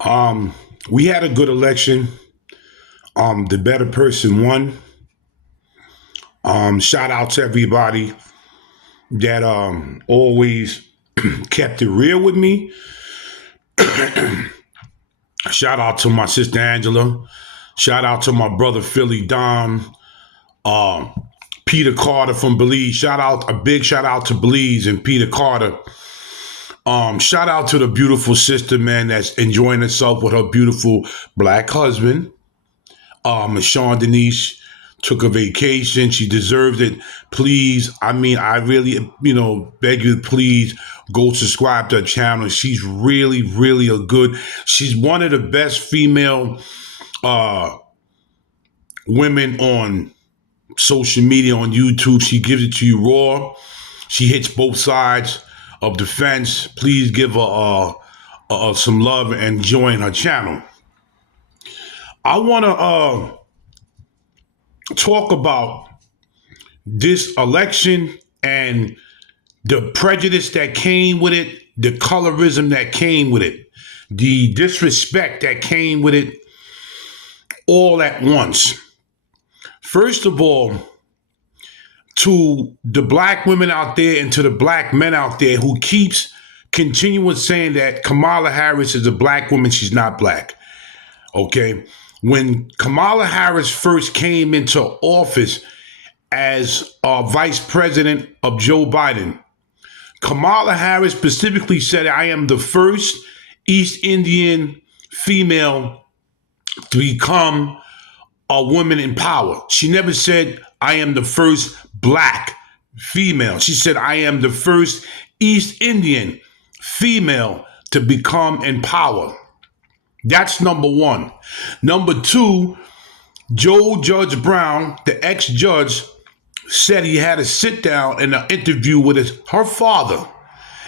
Um, we had a good election. The better person won. Shout out to everybody that always kept it real with me. Shout out to my sister Angela. Shout out to my brother Philly Dom. Um, Peter Carter from Belize. A big shout out to Belize and Peter Carter. Shout out to the beautiful sister, man, that's enjoying herself with her beautiful black husband. Sean Denise took a vacation. She deserves it. Please, I really, beg you, please go subscribe to her channel. She's really, really a good. She's one of the best female uh, women on social media, on YouTube. She gives it to you raw. She hits both sides of the fence. Please give her some love and join her channel. I want to talk about this election and the prejudice that came with it, the colorism that came with it, the disrespect that came with it, all at once. First of all, to the black women out there and to the black men out there who keeps continuing saying that Kamala Harris is a black woman, she's not black. Okay? When Kamala Harris first came into office as vice president of Joe Biden, Kamala Harris specifically said, I am the first East Indian female to become a woman in power. She never said, I am the first black female. She said, I am the first East Indian female to become in power. That's number one. Number two, Joe Judge Brown, the ex-judge, said he had a sit down and an interview with her father.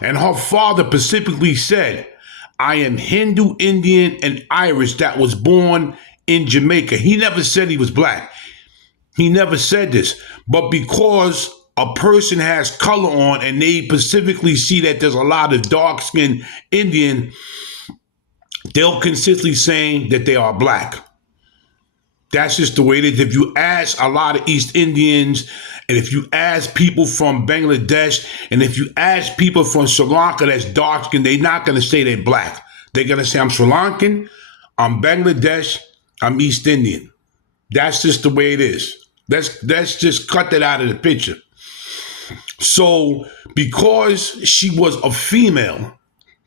And her father specifically said, I am Hindu, Indian, and Irish that was born in Jamaica. He never said he was black. He never said this. But because a person has color on and they specifically see that there's a lot of dark-skinned Indian, they'll consistently saying that they are black. That's just the way it is. If you ask a lot of East Indians, and if you ask people from Bangladesh, and if you ask people from Sri Lanka that's dark skinned, they're not going to say they're black. They're going to say, I'm Sri Lankan, I'm Bangladesh, I'm East Indian. That's just the way it is. Let's just cut that out of the picture. So because she was a female,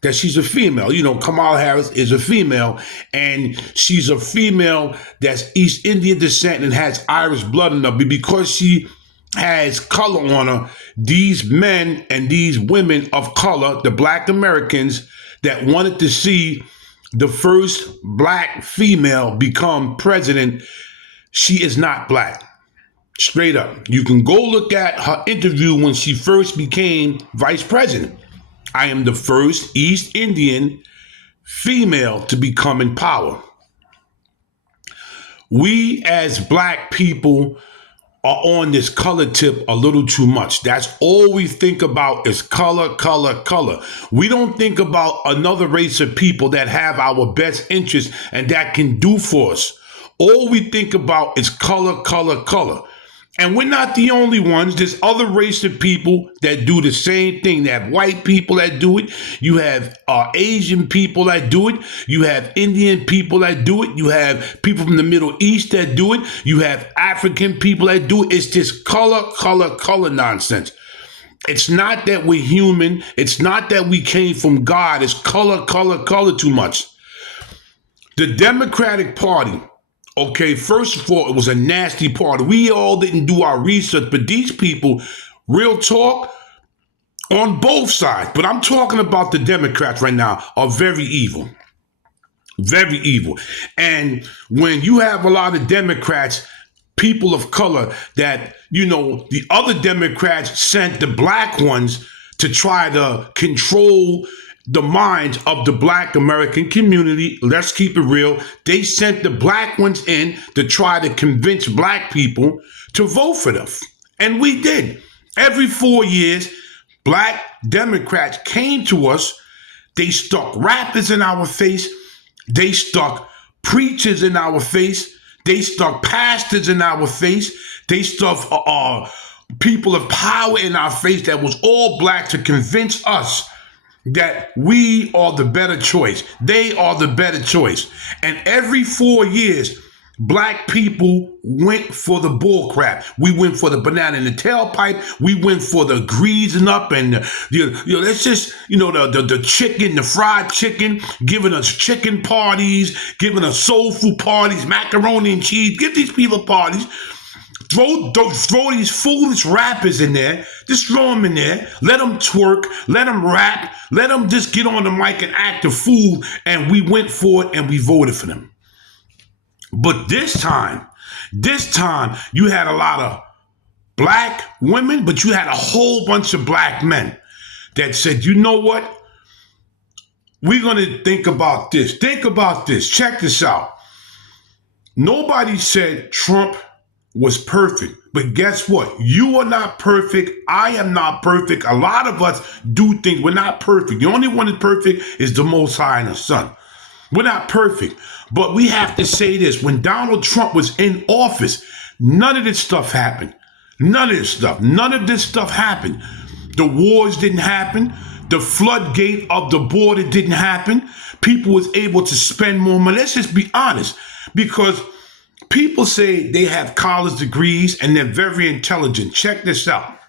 that she's a female. Kamala Harris is a female, and she's a female that's East Indian descent and has Irish blood in her. But because she has color on her, these men and these women of color, the black Americans that wanted to see the first black female become president, she is not black. Straight up. You can go look at her interview when she first became vice president. I am the first East Indian female to become in power. We as black people are on this color tip a little too much. That's all we think about is color, color, color. We don't think about another race of people that have our best interests and that can do for us. All we think about is color, color, color. And we're not the only ones. There's other race of people that do the same thing. They have white people that do it. You have Asian people that do it. You have Indian people that do it. You have people from the Middle East that do it. You have African people that do it. It's just color, color, color nonsense. It's not that we're human. It's not that we came from God. It's color, color, color too much. The Democratic Party, okay, first of all, it was a nasty party. We all didn't do our research, but these people, real talk, on both sides, but I'm talking about the Democrats right now, are very evil. Very evil. And when you have a lot of Democrats, people of color, that, the other Democrats sent the black ones to try to control the minds of the black American community. Let's keep it real. They sent the black ones in to try to convince black people to vote for them. And we did. Every 4 years, black Democrats came to us. They stuck rappers in our face. They stuck preachers in our face. They stuck pastors in our face. They stuck people of power in our face that was all black to convince us that we are the better choice. They are the better choice. And every 4 years, black people went for the bull crap. We went for the banana in the tailpipe. We went for the greasing up and let's just the chicken, the fried chicken, giving us chicken parties, giving us soul food parties, macaroni and cheese. Give these people parties. Throw these foolish rappers in there. Just throw them in there. Let them twerk. Let them rap. Let them just get on the mic and act a fool. And we went for it and we voted for them. But this time, you had a lot of black women, but you had a whole bunch of black men that said, you know what? We're going to think about this. Think about this. Check this out. Nobody said Trump was perfect. But guess what? You are not perfect. I am not perfect. A lot of us do things. We're not perfect. The only one that's perfect is the Most High and the Son. We're not perfect. But we have to say this. When Donald Trump was in office, none of this stuff happened. None of this stuff happened. The wars didn't happen. The floodgate of the border didn't happen. People was able to spend more money. Let's just be honest. Because people say they have college degrees and they're very intelligent. Check this out.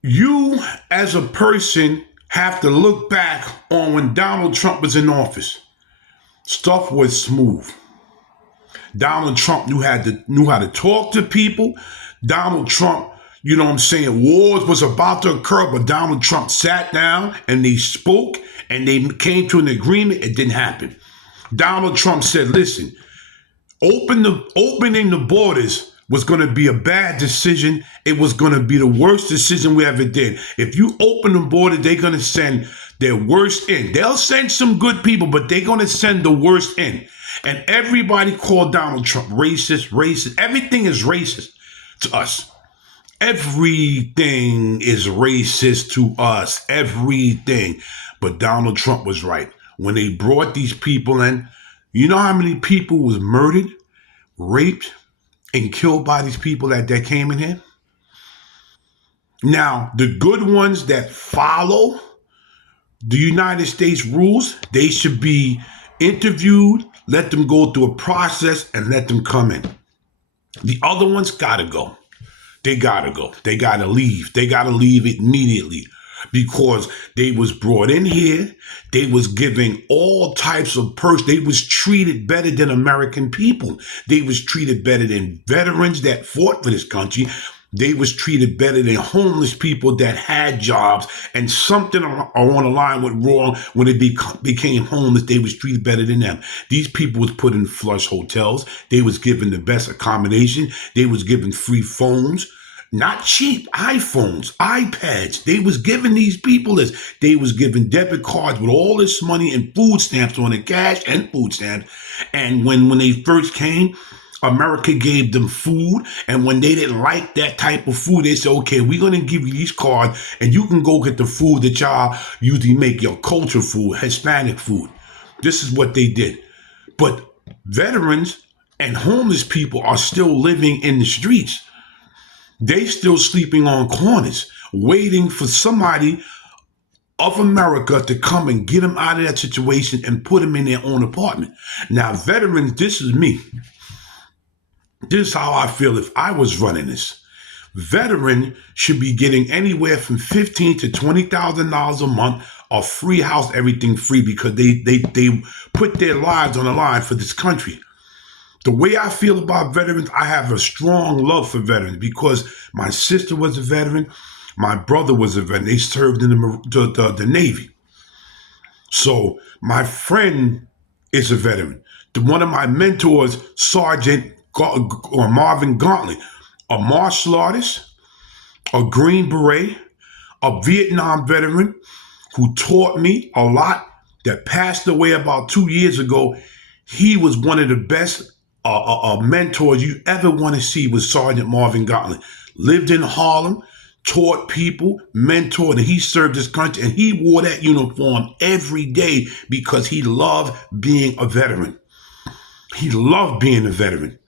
You, as a person, have to look back on when Donald Trump was in office. Stuff was smooth. Donald Trump knew how to talk to people. Donald Trump, wars was about to occur, but Donald Trump sat down and they spoke and they came to an agreement. It didn't happen. Donald Trump said, listen, opening the borders was going to be a bad decision. It was going to be the worst decision we ever did. If you open the border, they're going to send their worst in. They'll send some good people, but they're going to send the worst in. And everybody called Donald Trump racist. Everything is racist to us. Everything is racist to us. Everything. But Donald Trump was right. When they brought these people in, you know how many people was murdered, raped, and killed by these people that came in here? Now, the good ones that follow the United States rules, they should be interviewed, let them go through a process, and let them come in. The other ones gotta go. They gotta go. They gotta leave. They gotta leave immediately. Because they was brought in here, they was giving all types of perks. They was treated better than American people. They was treated better than veterans that fought for this country. They was treated better than homeless people that had jobs, and something on the line went wrong when they became homeless. They was treated better than them. These people was put in flush hotels. They was given the best accommodation. They was given free phones. Not cheap iPhones, iPads. They was giving these people this. They was giving debit cards with all this money and food stamps on it, cash and food stamps. And when they first came, America gave them food. And when they didn't like that type of food, they said, okay, we're going to give you these cards and you can go get the food that y'all usually make, your culture food, Hispanic food. This is what they did. But veterans and homeless people are still living in the streets. They still sleeping on corners, waiting for somebody of America to come and get them out of that situation and put them in their own apartment. Now, veterans, this is me. This is how I feel if I was running this. Veteran should be getting anywhere from $15,000 to $20,000 a month, a free house, everything free, because they put their lives on the line for this country. The way I feel about veterans, I have a strong love for veterans because my sister was a veteran. My brother was a veteran. They served in the Navy. So my friend is a veteran. One of my mentors, Sergeant Marvin Gauntlet, a martial artist, a Green Beret, a Vietnam veteran who taught me a lot, that passed away about 2 years ago. He was one of the best mentors you ever want to see, was Sergeant Marvin Gauntlet. Lived in Harlem, taught people, mentored, and he served his country, and he wore that uniform every day because he loved being a veteran. He loved being a veteran.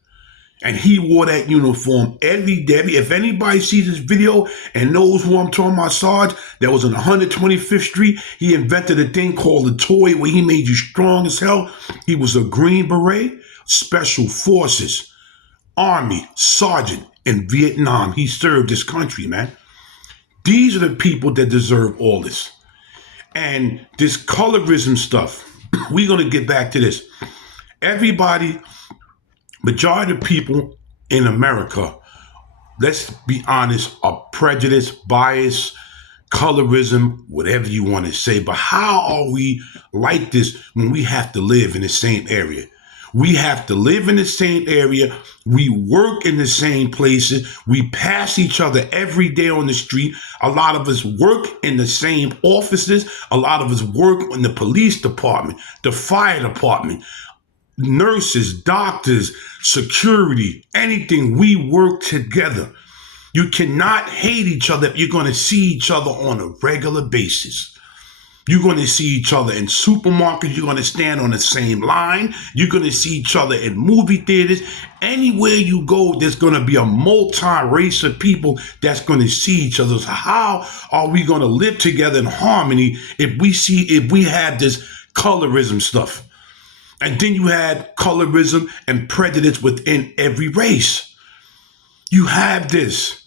And he wore that uniform every day. If anybody sees this video and knows who I'm talking about, Sarge, that was on 125th Street, he invented a thing called a toy where he made you strong as hell. He was a Green Beret, Special Forces, Army, Sergeant in Vietnam. He served his country, man. These are the people that deserve all this. And this colorism stuff, we're going to get back to this. Everybody, majority of people in America, let's be honest, are prejudiced, biased, colorism, whatever you want to say. But how are we like this when we have to live in the same area? We have to live in the same area. We work in the same places. We pass each other every day on the street. A lot of us work in the same offices. A lot of us work in the police department, the fire department, nurses, doctors, security, anything. We work together. You cannot hate each other if you're going to see each other on a regular basis. You're going to see each other in supermarkets. You're going to stand on the same line. You're going to see each other in movie theaters. Anywhere you go, there's going to be a multi-race of people that's going to see each other. So how are we going to live together in harmony if we have this colorism stuff? And then you had colorism and prejudice within every race. You have this.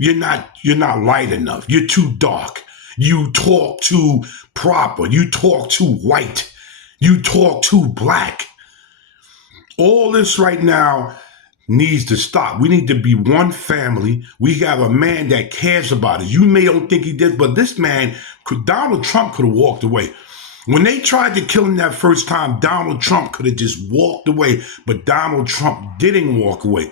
You're not light enough. You're too dark. You talk too proper. You talk too white. You talk too black. All this right now needs to stop. We need to be one family. We got a man that cares about it. You may don't think he did, but this man, Donald Trump could have walked away. When they tried to kill him that first time, Donald Trump could have just walked away, but Donald Trump didn't walk away.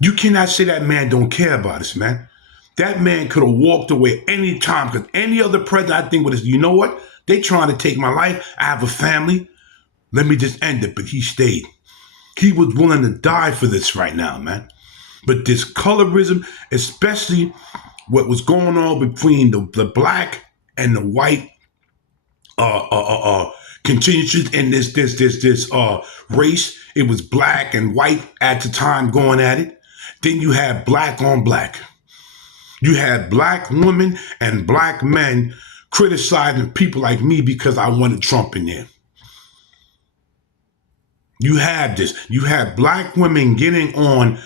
You cannot say that man don't care about us, man. That man could have walked away any time, because any other president, I think, would have, you know what? They trying to take my life. I have a family. Let me just end it. But he stayed. He was willing to die for this right now, man. But this colorism, especially what was going on between the black and the white continuations in this race. It was black and white at the time going at it. Then you had black on black. You had black women and black men criticizing people like me because I wanted Trump in there. You had this. You had black women getting on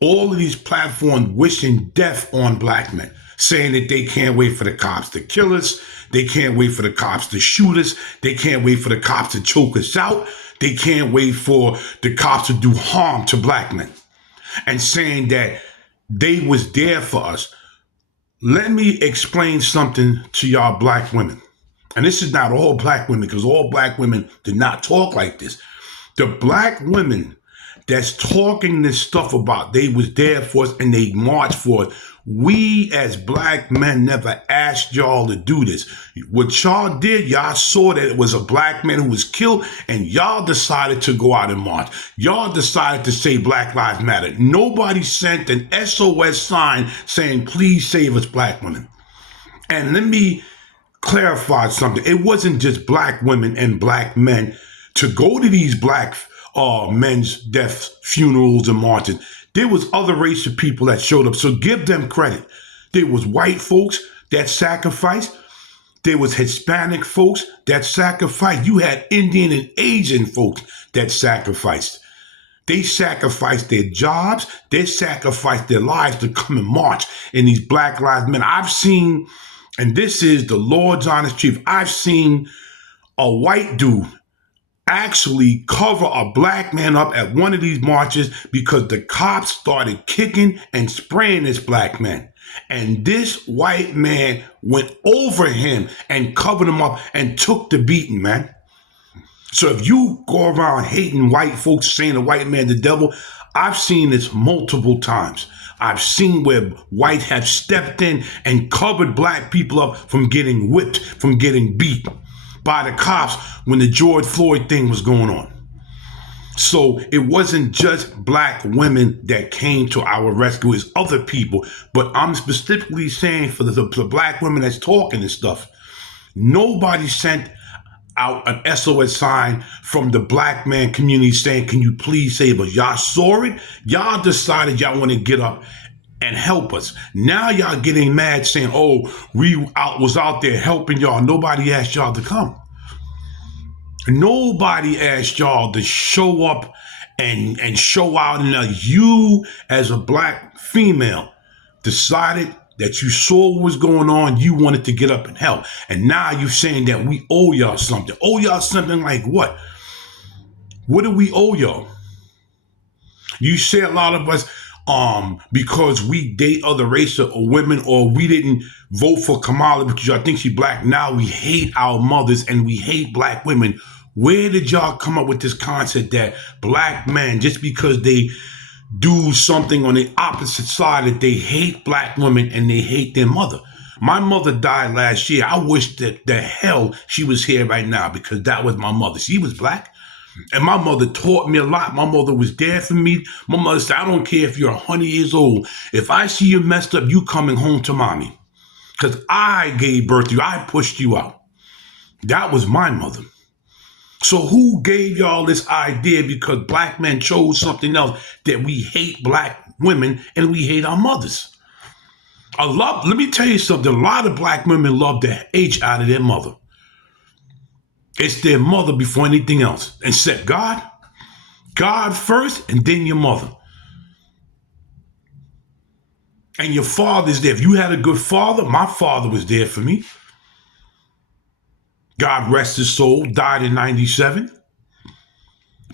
all of these platforms wishing death on black men, saying that they can't wait for the cops to kill us. They can't wait for the cops to shoot us. They can't wait for the cops to choke us out. They can't wait for the cops to do harm to black men, and saying that they was there for us. Let me explain something to y'all black women. And this is not all black women, because all black women did not talk like this. The black women that's talking this stuff about they was there for us and they marched for it. We as black men never asked y'all to do this. What y'all did, y'all saw that it was a black man who was killed, and y'all decided to go out and march. Y'all decided to say Black Lives Matter. Nobody sent an SOS sign saying, please save us, black women. And let me clarify something. It wasn't just black women and black men to go to these black men's death funerals and marches. There was other race of people that showed up, so give them credit. There was white folks that sacrificed. There was Hispanic folks that sacrificed. You had Indian and Asian folks that sacrificed. They sacrificed their jobs. They sacrificed their lives to come and march in these Black Lives Matter. I've seen, and this is the Lord's honest truth, I've seen a white dude actually cover a black man up at one of these marches because the cops started kicking and spraying this black man. And this white man went over him and covered him up and took the beating, man. So if you go around hating white folks, saying the white man the devil, I've seen this multiple times. I've seen where whites have stepped in and covered black people up from getting whipped, from getting beat by the cops when the George Floyd thing was going on. So it wasn't just black women that came to our rescue, it's other people. But I'm specifically saying for the black women that's talking and stuff, nobody sent out an SOS sign from the black man community saying, can you please save us? Y'all saw it. Y'all decided y'all want to get up and help us. Now y'all getting mad saying, oh, was out there helping y'all. Nobody asked y'all to come. Nobody asked y'all to show up and show out. And you, as a black female, decided that you saw what was going on, you wanted to get up and help. And now you're saying that we owe y'all something. Owe y'all something like what? What do we owe y'all? You say a lot of us, because we date other races or women, or we didn't vote for Kamala because y'all think she's black. Now we hate our mothers and we hate black women. Where did y'all come up with this concept that black men, just because they do something on the opposite side, that they hate black women and they hate their mother? My mother died last year. I wish that the hell she was here right now, because that was my mother. She was black. And my mother taught me a lot. My mother was there for me. My mother said, I don't care if you're 100 years old. If I see you messed up, you coming home to mommy. Because I gave birth to you. I pushed you out. That was my mother. So who gave y'all this idea because black men chose something else, that we hate black women and we hate our mothers? Let me tell you something. A lot of black women love the H out of their mother. It's their mother before anything else, except God. God first, and then your mother. And your father's there. If you had a good father, my father was there for me. God rest his soul, died in 97.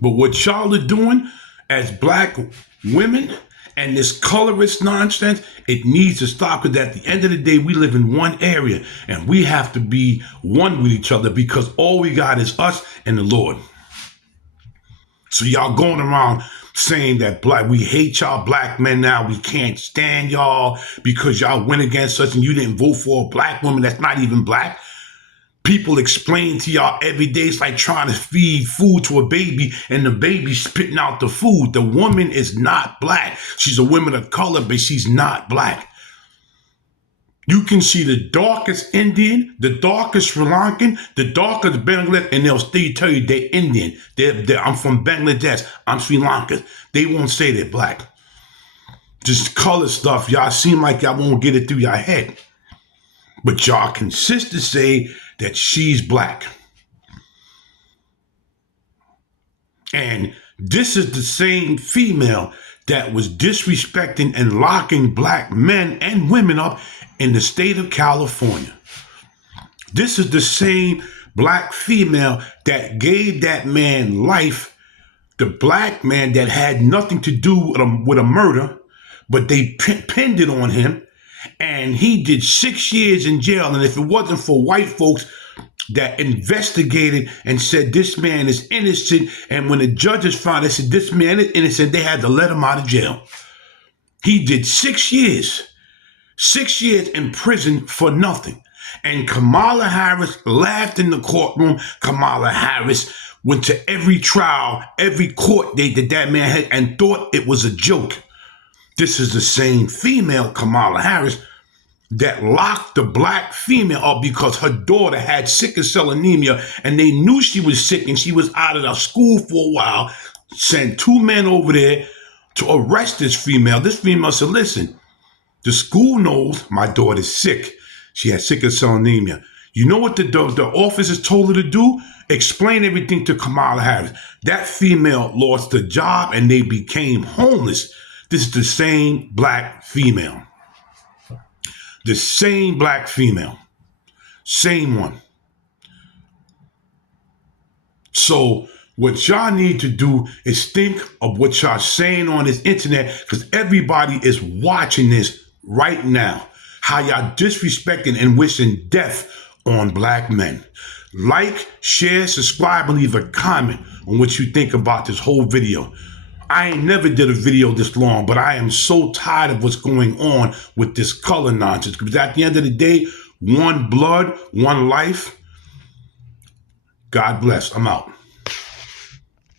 But what y'all are doing as black women and this colorist nonsense, it needs to stop, because at the end of the day, we live in one area and we have to be one with each other, because all we got is us and the Lord. So y'all going around saying that we hate y'all black men now, we can't stand y'all because y'all went against us and you didn't vote for a black woman that's not even black. People explain to y'all every day, it's like trying to feed food to a baby and the baby spitting out the food. The woman is not black. She's a woman of color, but she's not black. You can see the darkest Indian, the darkest Sri Lankan, the darkest Bangladesh, and they'll still tell you they're Indian. I'm from Bangladesh. I'm Sri Lankan. They won't say they're black. Just color stuff, y'all seem like y'all won't get it through your head. But y'all consist to say that she's black. And this is the same female that was disrespecting and locking black men and women up in the state of California. This is the same black female that gave that man life, the black man that had nothing to do with a murder, but they pinned it on him. And he did 6 years in jail. And if it wasn't for white folks that investigated and said this man is innocent, and when the judges found they said this man is innocent, they had to let him out of jail. He did 6 years. 6 years in prison for nothing. And Kamala Harris laughed in the courtroom. Kamala Harris went to every trial, every court date that man had, and thought it was a joke. This is the same female, Kamala Harris, that locked the black female up because her daughter had sickle cell anemia, and they knew she was sick and she was out of the school for a while. Sent 2 men over there to arrest this female. This female said, listen, the school knows my daughter's sick. She has sickle cell anemia. You know what the officers told her to do? Explain everything to Kamala Harris. That female lost her job and they became homeless. This is the same black female. The same black female. Same one. So what y'all need to do is think of what y'all saying on this internet, because everybody is watching this right now. How y'all disrespecting and wishing death on black men. Like, share, subscribe, and leave a comment on what you think about this whole video. I ain't never did a video this long, but I am so tired of what's going on with this color nonsense. Because at the end of the day, one blood, one life. God bless. I'm out.